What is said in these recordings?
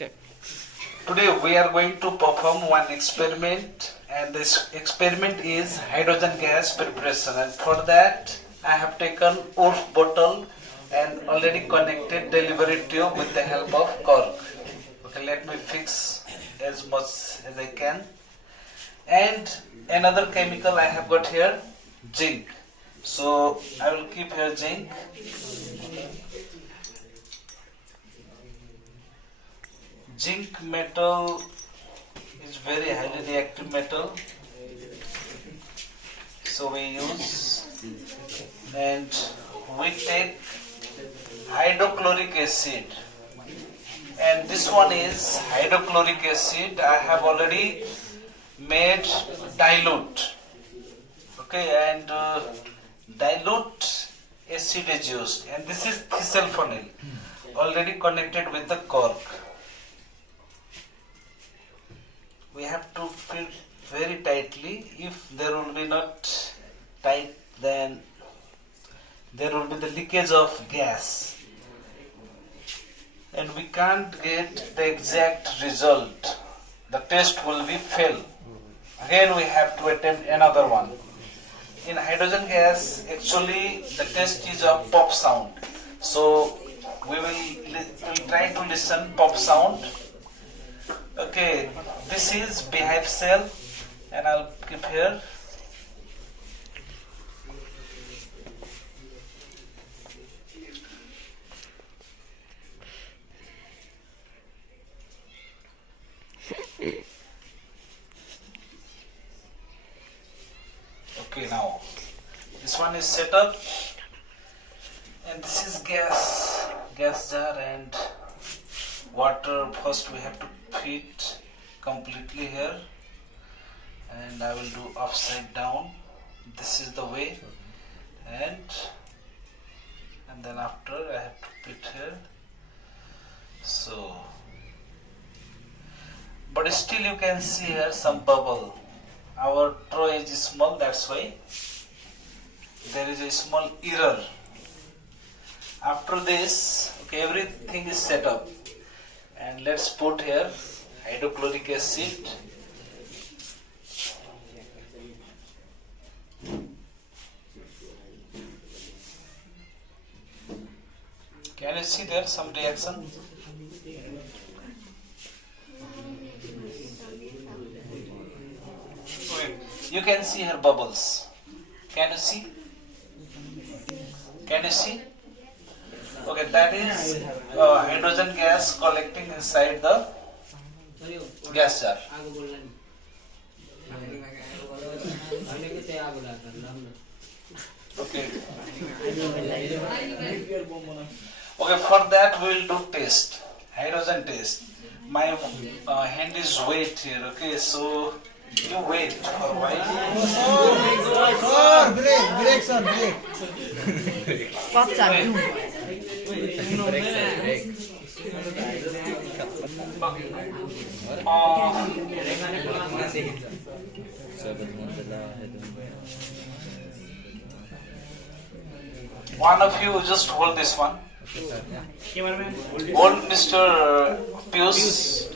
Check. Today we are going to perform one experiment, and this experiment is hydrogen gas preparation, and for that I have taken wolf bottle and already connected delivery tube with the help of cork. Okay, let me fix as much as I can. And another chemical I have got here, zinc. So I will keep here zinc. Zinc metal is very highly reactive metal, so we use, and we take hydrochloric acid, and this one is hydrochloric acid. I have already made dilute, okay, and dilute acid is used, and this is thistlephenol already connected with the cork. We have to fill very tightly. If there will be not tight, then there will be the leakage of gas, and we can't get the exact result. The test will be fail. Again we have to attempt another one. In hydrogen gas, actually the test is a pop sound, so we'll try to listen pop sound. Okay, this is beehive cell, and I'll keep here. Okay, now this one is set up, and this is gas jar and water. First we have to fit completely here, and I will do upside down. This is the way, and then after I have to put here. So, but still you can see here some bubble. Our trough is small, that's why there is a small error. After this, okay, everything is set up, and let's put here hydrochloric acid. Can you see there some reaction? Okay. You can see here bubbles. Can you see? Can you see? Okay, that is hydrogen gas collecting inside the gas jar. Okay. Okay, for that we will do test, hydrogen test. My hand is wet here. Okay, so you wait for a while. Oh, break, sir, break. One of you just hold this one. Hold Mr. Pius.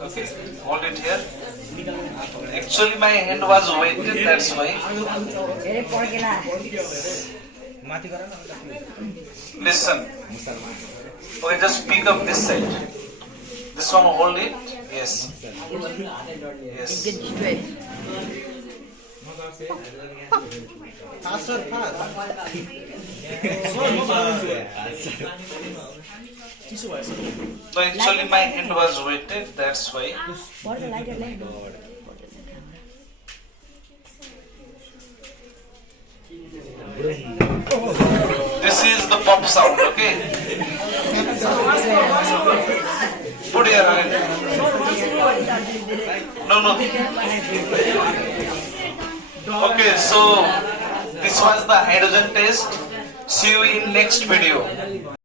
Okay, hold it here. Actually my hand was weighted, that's why. Listen. Okay, just pick up this side. This one hold it. Yes. Yes. Faster, fast. No, actually my hand was weighted, that's why. This is the pop sound, okay? Put your hand. No. Okay, so this was the hydrogen test. See you in next video.